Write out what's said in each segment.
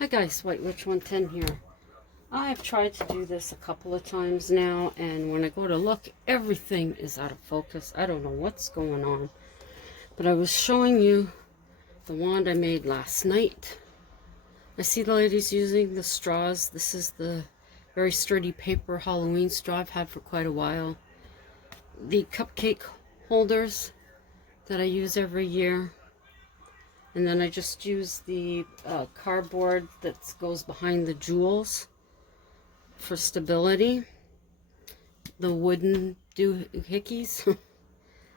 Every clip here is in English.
Hi guys, White Witch 110 here. I've tried to do this a couple of times now, and when I go to look, everything is out of focus. I don't know what's going on. But I was showing you the wand I made last night. I see the ladies using the straws. This is the very sturdy paper Halloween straw I've had for quite a while. The cupcake holders that I use every year. And then I just use the cardboard that goes behind the jewels for stability. The wooden doohickeys.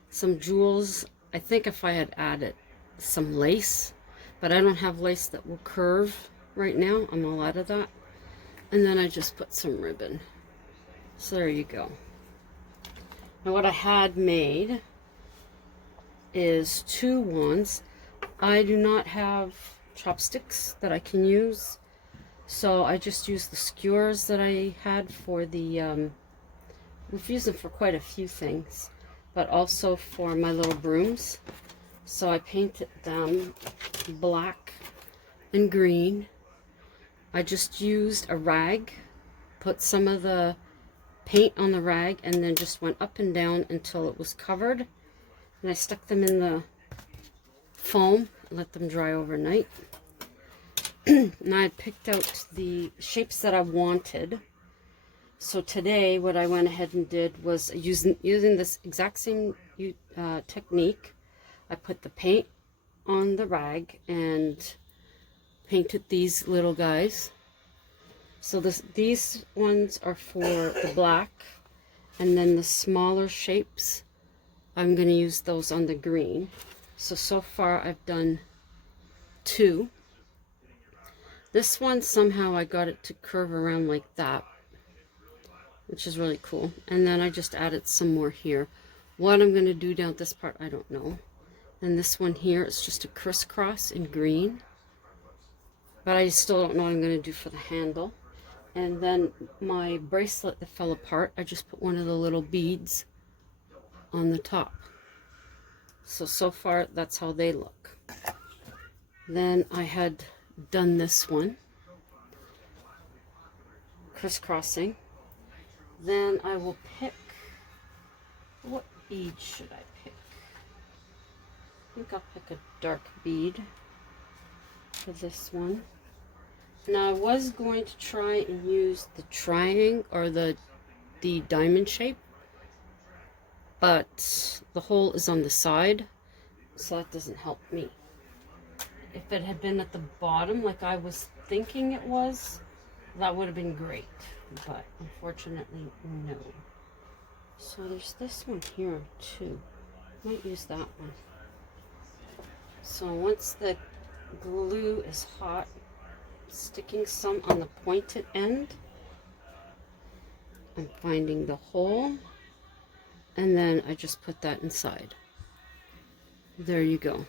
Some jewels. I think if I had added some lace, but I don't have lace that will curve right now. I'm all out of that. And then I just put some ribbon. So there you go. Now what I had made is two wands. I do not have chopsticks that I can use, so I just used the skewers that I had for the, we've used them for quite a few things, but also for my little brooms. So I painted them black and green. I just used a rag, put some of the paint on the rag, and then just went up and down until it was covered. And I stuck them in the foam and let them dry overnight. And I had picked out the shapes that I wanted. So today what I went ahead and did was using this exact same technique. I put the paint on the rag and painted these little guys. So these ones are for the black, and then the smaller shapes, I'm going to use those on the green. So far I've done two. This one, somehow I got it to curve around like that, which is really cool. And then I just added some more here. What I'm going to do down this part, I don't know. And this one here is just a crisscross in green. But I still don't know what I'm going to do for the handle. And then my bracelet that fell apart, I just put one of the little beads on the top. So far, that's how they look. Then I had done this one, crisscrossing. Then I will pick, what bead should I pick? I think I'll pick a dark bead for this one. Now I was going to try and use the triangle or the diamond shape, but the hole is on the side, so that doesn't help me. If it had been at the bottom like I was thinking it was, that would have been great, but unfortunately no. So there's this one here too. Might use that one. So once the glue is hot, sticking some on the pointed end. I'm finding the hole, and then I just put that inside. There you go.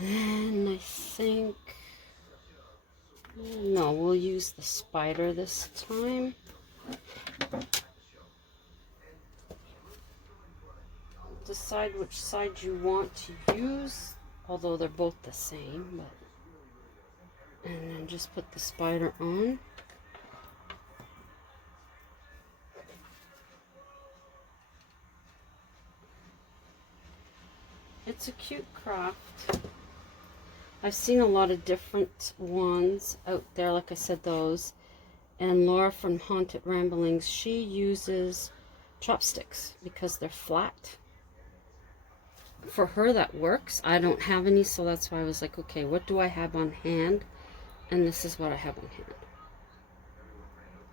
And I think, no, we'll use the spider this time. Decide which side you want to use, although they're both the same, but. And then just put the spider on. It's a cute craft. I've seen a lot of different ones out there, like I said, those. And Laura from Haunted Ramblings, she uses chopsticks because they're flat. For her, that works. I don't have any, so that's why I was like, okay, what do I have on hand? And this is what I have on hand.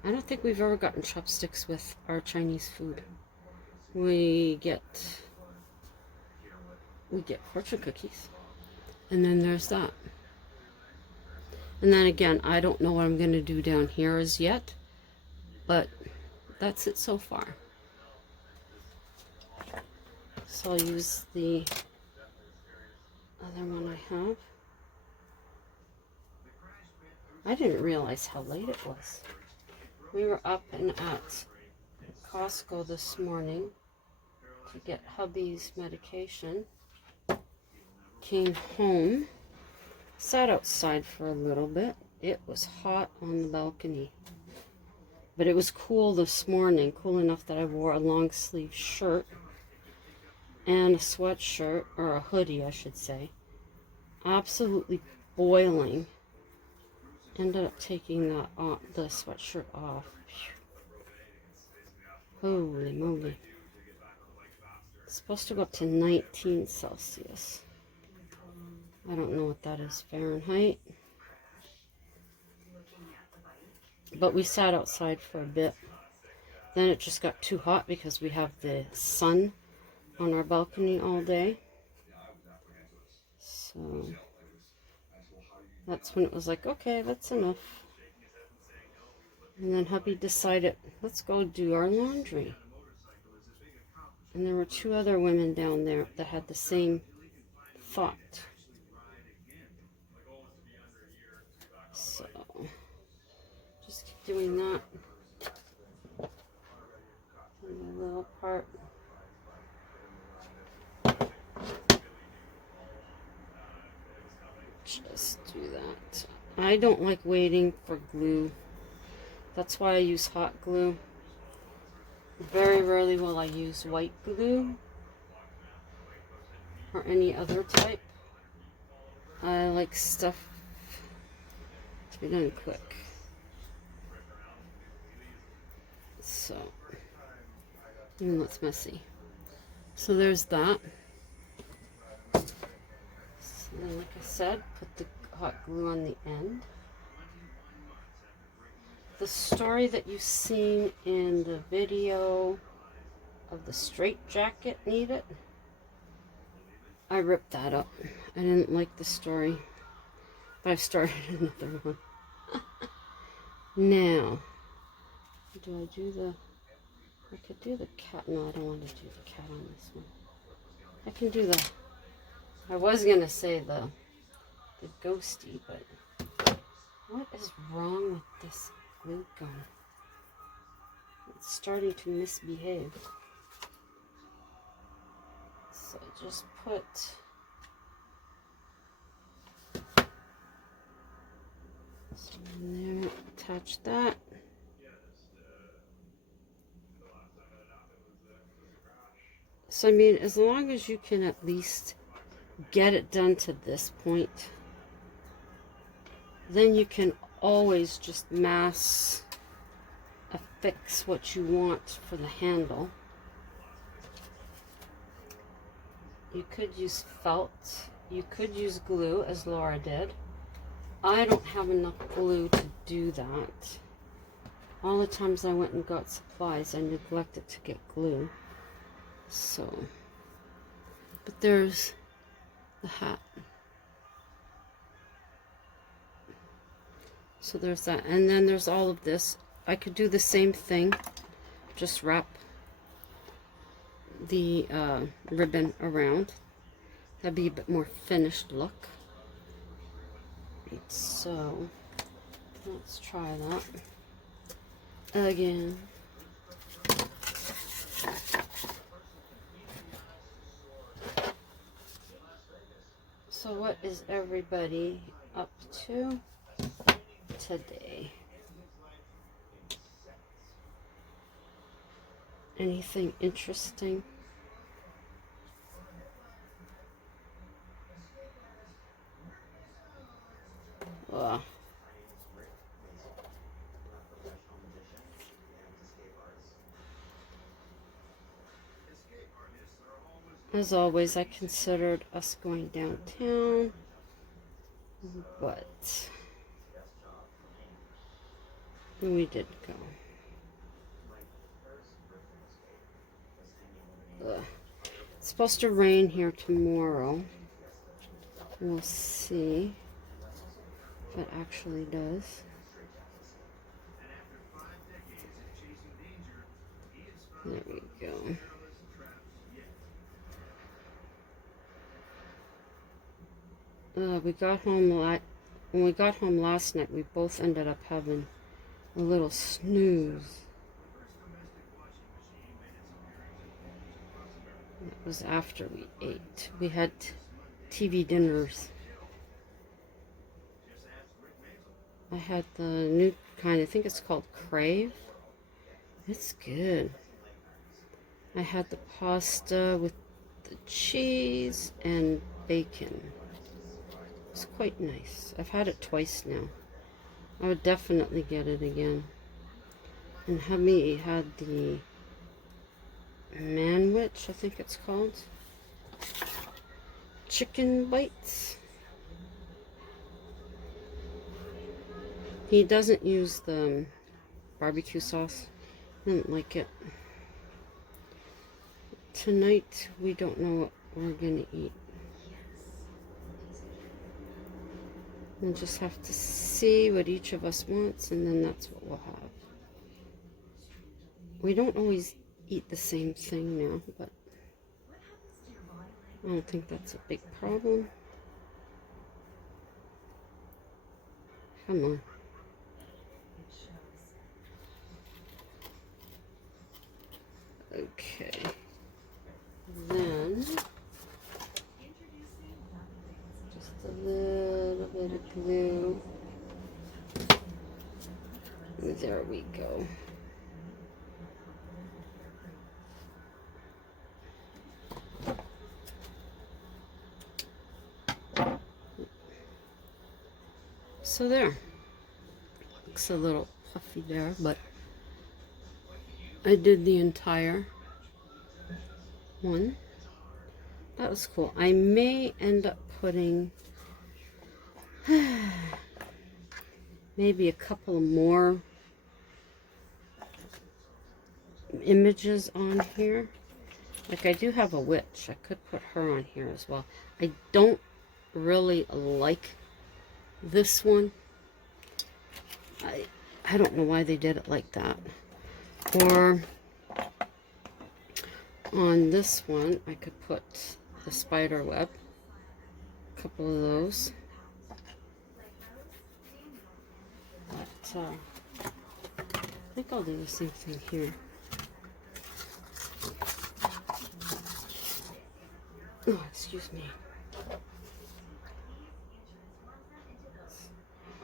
I don't think we've ever gotten chopsticks with our Chinese food. We get fortune cookies. And then there's that. And then again, I don't know what I'm going to do down here as yet. But that's it so far. So I'll use the other one I have. I didn't realize how late it was. We were up and at Costco this morning to get hubby's medication. Came home, Sat outside for a little bit. It was hot on the balcony. But it was cool this morning, cool enough that I wore a long sleeve shirt and a sweatshirt, or a hoodie I should say. Absolutely boiling. Ended up taking the sweatshirt off. Holy moly. It's supposed to go up to 19 Celsius. I don't know what that is Fahrenheit. But we sat outside for a bit. Then it just got too hot because we have the sun on our balcony all day. So that's when it was like, okay, that's enough. And then hubby decided, let's go do our laundry. And there were two other women down there that had the same thought. So just keep doing that. In my little part. Just do that. I don't like waiting for glue. That's why I use hot glue. Very rarely will I use white glue or any other type. I like stuff to be done quick. So, even though it's messy. So there's that. So then, like I said, put the hot glue on the end. The story that you've seen in the video of the straight jacket needed, I ripped that up. I didn't like the story, but I've started another one. Now, do I do the, I could do the cat, no, I don't want to do the cat on this one. I can do the, I was going to say the ghosty, but what is wrong with this glue gun? It's starting to misbehave. So just put some in there, attach that. So I mean, as long as you can at least get it done to this point, then you can always just mass affix what you want for the handle. You could use felt, you could use glue as Laura did. I don't have enough glue to do that. All the times I went and got supplies, I neglected to get glue. So, but there's the hat. So there's that, and then there's all of this. I could do the same thing, just wrap the ribbon around. That'd be a bit more finished look. So let's try that again. So what is everybody up to today? Anything interesting? Ugh. As always, I considered us going downtown, but we didn't go. Ugh. It's supposed to rain here tomorrow. We'll see if it actually does. There we go. We got home when we got home last night, we both ended up having a little snooze. It was after we ate. We had TV dinners. I had the new kind, I think it's called Crave. It's good. I had the pasta with the cheese and bacon. It's quite nice. I've had it twice now. I would definitely get it again. And hubby had the Manwich, I think it's called. Chicken bites. He doesn't use the barbecue sauce. Didn't like it. Tonight we don't know what we're gonna eat. We'll just have to see what each of us wants, and then that's what we'll have. We don't always eat the same thing now, but I don't think that's a big problem. Come on. Okay. Then, just a little bit of glue. There we go. So there. Looks a little puffy there, but I did the entire one. That was cool. I may end up putting maybe a couple more images on here. Like I do have a witch. I could put her on here as well. I don't really like this one. I don't know why they did it like that. Or on this one, I could put the spider web. A couple of those. But I think I'll do the same thing here. Oh, excuse me.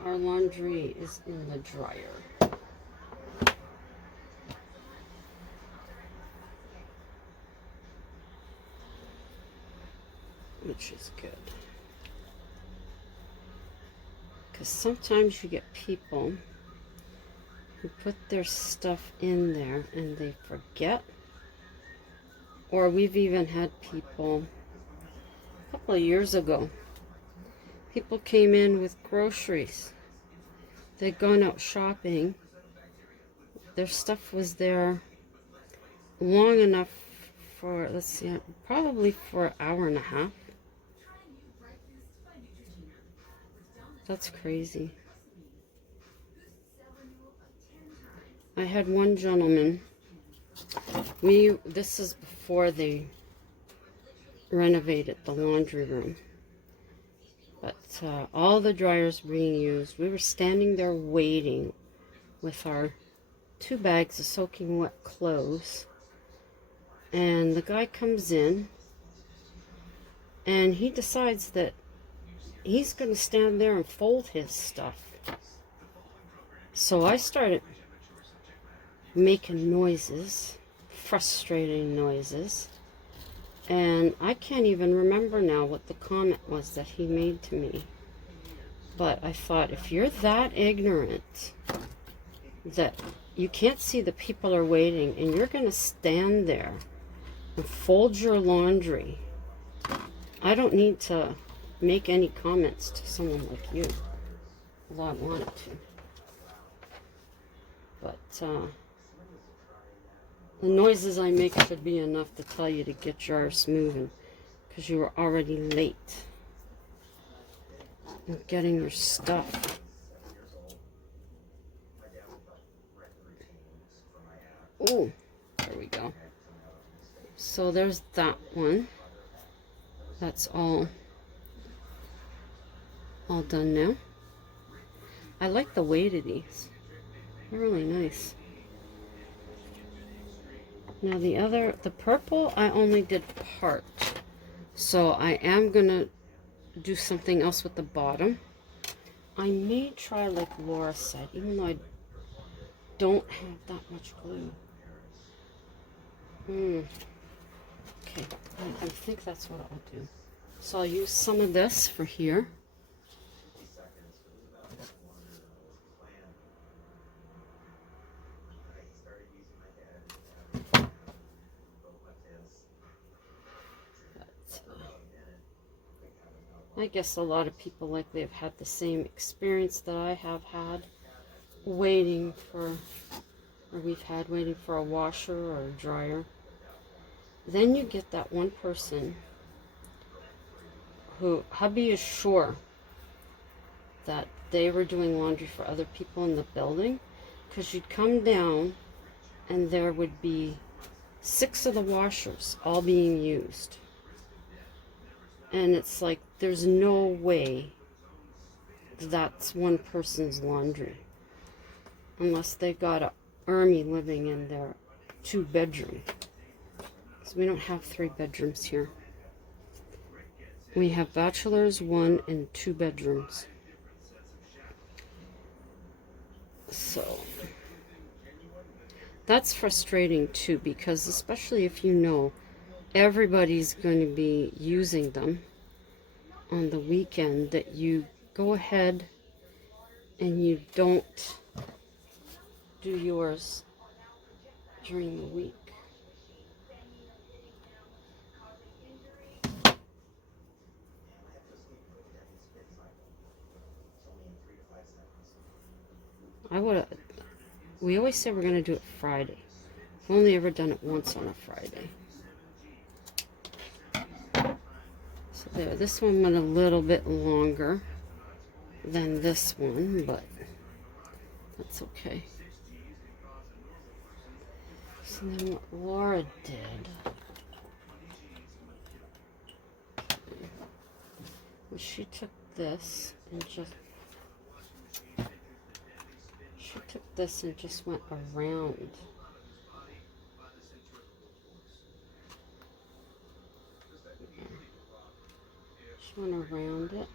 Our laundry is in the dryer. Which is good. Because sometimes you get people who put their stuff in there and they forget. Or we've even had people, a couple of years ago, people came in with groceries. They'd gone out shopping. Their stuff was there long enough for, let's see, probably for an hour and a half. That's crazy. I had one gentleman, this is before they renovated the laundry room. But all the dryers being used. We were standing there waiting with our 2 bags of soaking wet clothes. And the guy comes in and he decides that he's going to stand there and fold his stuff. So I started making noises, frustrating noises. And I can't even remember now what the comment was that he made to me. But I thought, if you're that ignorant that you can't see the people are waiting and you're going to stand there and fold your laundry, I don't need to make any comments to someone like you. Although I wanted to. But the noises I make should be enough to tell you to get your arse moving, because you were already late in getting your stuff. Oh, there we go. So there's that one. That's all done now. I like the weight of these. They're really nice. Now the purple, I only did part. So I am going to do something else with the bottom. I may try like Laura said, even though I don't have that much glue. Okay, I think that's what I'll do. So I'll use some of this for here. I guess a lot of people likely have had the same experience that I have had, waiting for, or we've had waiting for a washer or a dryer. Then you get that one person who, hubby is sure that they were doing laundry for other people in the building, because you'd come down and there would be 6 of the washers all being used. And it's like, there's no way that's one person's laundry. Unless they've got an army living in their 2-bedroom. So we don't have 3 bedrooms here. We have bachelors, 1 and 2 bedrooms. So that's frustrating too, because especially if you know everybody's going to be using them on the weekend, that you go ahead and you don't do yours during the week. We always say we're going to do it Friday. We've only ever done it once on a Friday. So there, this one went a little bit longer than this one, but that's okay. So then what Laura did was she took this and just went around. She went around it.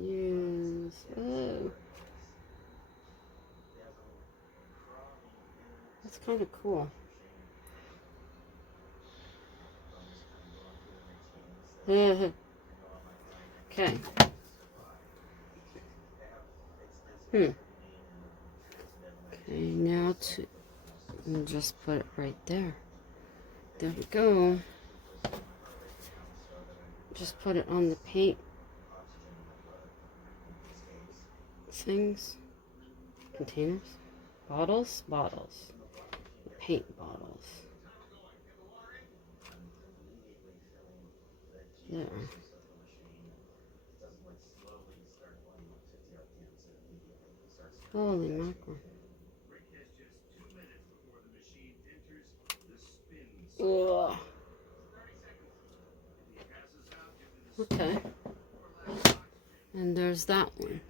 Use, oh, that's kind of cool. Okay. Okay, now we'll just put it right there. There we go. Just put it on the paint things, containers, bottles, paint bottles. There. Holy mackerel. Ugh. Okay. And there's that one.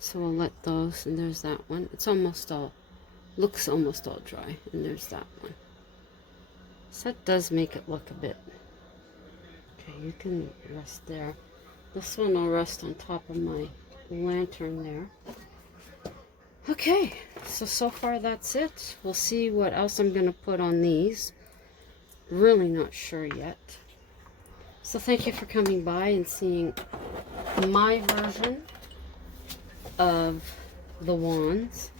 So we'll let those, and there's that one. It's almost all, looks almost all dry. And there's that one. So that does make it look a bit. Okay, you can rest there. This one will rest on top of my lantern there. Okay, so far that's it. We'll see what else I'm going to put on these. Really not sure yet. So thank you for coming by and seeing my version of the wands.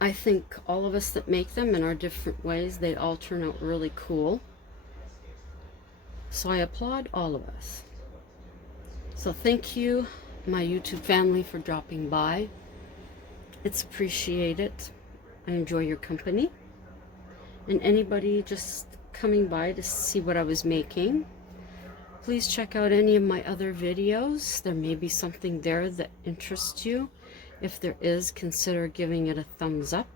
I think all of us that make them in our different ways, they all turn out really cool. So I applaud all of us. So thank you, my YouTube family, for dropping by. It's appreciated. I enjoy your company. And anybody just coming by to see what I was making, please check out any of my other videos. There may be something there that interests you. If there is, consider giving it a thumbs up.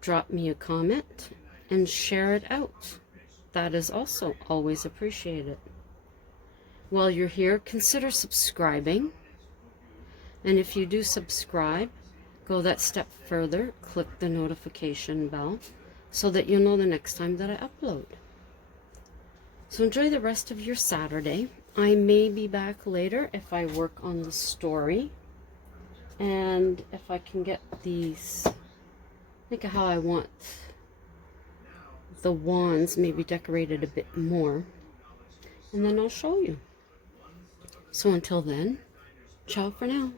Drop me a comment and share it out. That is also always appreciated. While you're here, consider subscribing. And if you do subscribe, go that step further, click the notification bell so that you'll know the next time that I upload. So enjoy the rest of your Saturday. I may be back later if I work on the story. And if I can get these, think of how I want the wands maybe decorated a bit more. And then I'll show you. So until then, ciao for now.